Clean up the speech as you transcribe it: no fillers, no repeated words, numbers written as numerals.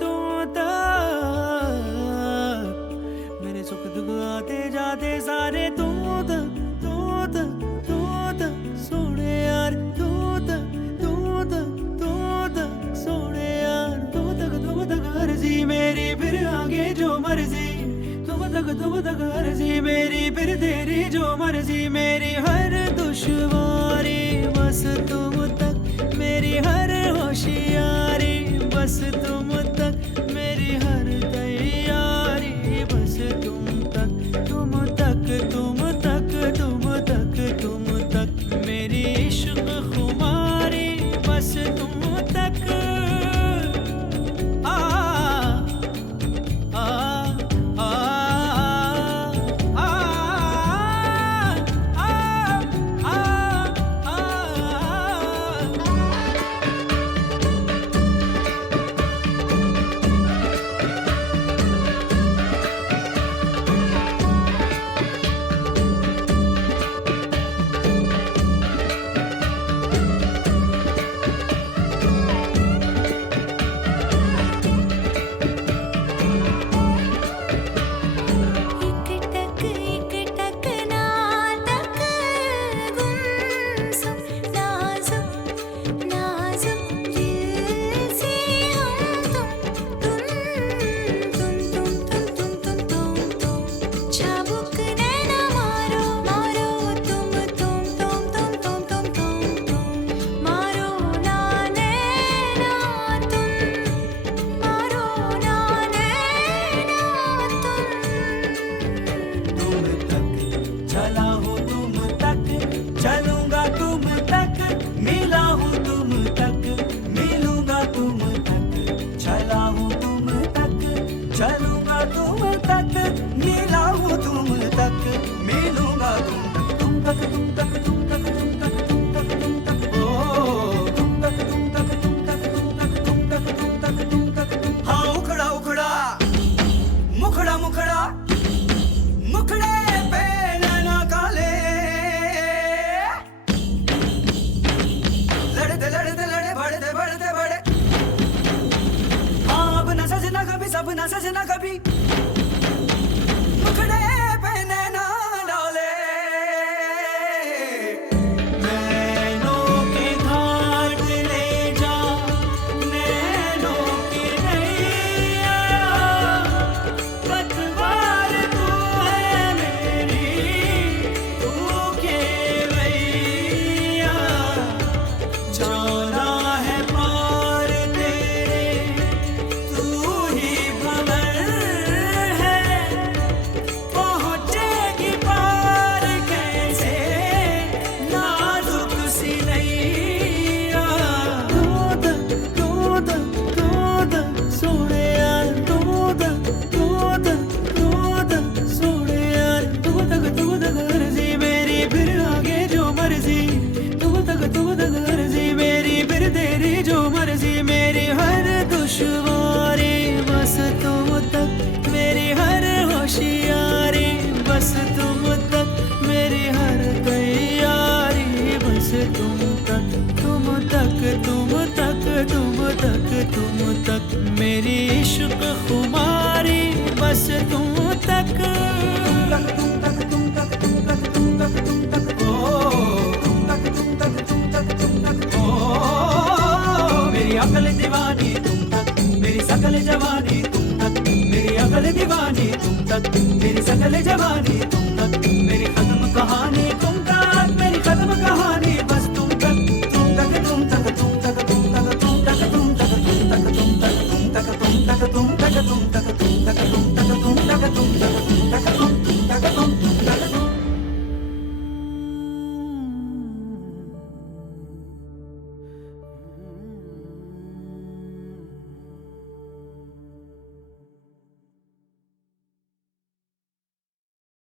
तुम तक, मेरे सुख दुख आते जाते सारे तुम तक, तुम तक, तुम तक सोने यार, तुम तक, तुम तक, तुम तक सोने यार, तुम तक अर्जी मेरी फिर आगे जो मर्जी, तुम तक अर्जी मेरी फिर तेरी जो मर्जी, मेरी हर दुश्वारी बस तुम तक, मेरी हर होशियारी बस तुम तक, मेरी हर तैयारी बस तुम तक, तुम तक, तुम तक, तुम तक, तुम तक, मेरी इश्क खुमारी बस तुम तक। आ आ आ आ आ आ एक टक ना तक गुमसुम नाजुक नाजुक दिल से हम तुम चाबुक नैना मारो मारो तुम मारो ना नैना तुम मारो ना नैना तुम तक चला हूँ तुम तक, चलूंगा तुम तक, मिला हूँ तुम तक, मिलूंगा तुम तक, चला हूँ तुम तक, चलूंगा तुम तक, मिला हूँ तुम तक, मिलूंगा तुम तक, तुम तक, तुम तक, तुम तक, तुम तक, तुम तक, तुम तक, ओ तुम तक, तुम तक, तुम तक, तुम तक, तुम तक, तुम तक, तुम तक, हाँ उखड़ा उखड़ा मुखड़ा मुखड़ा मुखड़े पे नैना काले, लड़ते लड़ते लड़े बढ़ते बढ़ते बढ़े, हाँ अब न सजना कभी, सब न सजना कभी, मुखड़े पे नैना डाले, नैनों के घाट ले जा, नैनों की नैया, पतवार तू है मेरी, तू केवैया, जाना है पार तेरे, तू ही भंवर है, पहुँचेगी पार कैसे नाजुक सी नैया, तू तक सोने यार, तू तक सोने यार, तू तक अर्जी मेरी फिर आगे जो मर्जी, तू तक अर्जी मेरी फिर तेरी जो मर्जी, मेरी हर दुश्वारी बस तुम तक, मेरी हर होशियारी बस तुम तक, मेरी हर तैयारी बस तुम तक, तुम तक, तुम तक, तुम तक, तुम तक, मेरी इश्क खुमारी बस तुम तक, तुम तक, तुम तक, तुम तक, तुम तक, तुम तक, तुम तक, ओ तुम तक, तुम तक, तुम तक, तुम तक, ओ मेरी अकल दीवानी तुम तक, मेरी सकल जवानी तुम तक, मेरी अकल दीवानी तुम तक, मेरी सकल जवानी तुम तक, मेरी खत्म कहानी तुम तक, मेरी खत्म कहानी बस तुम तक, तुम तक, तुम तक, तुम तक, तुम तक, तुम तक, तुम तक, तुम तक, तुम तक, तुम तक, तुम तक,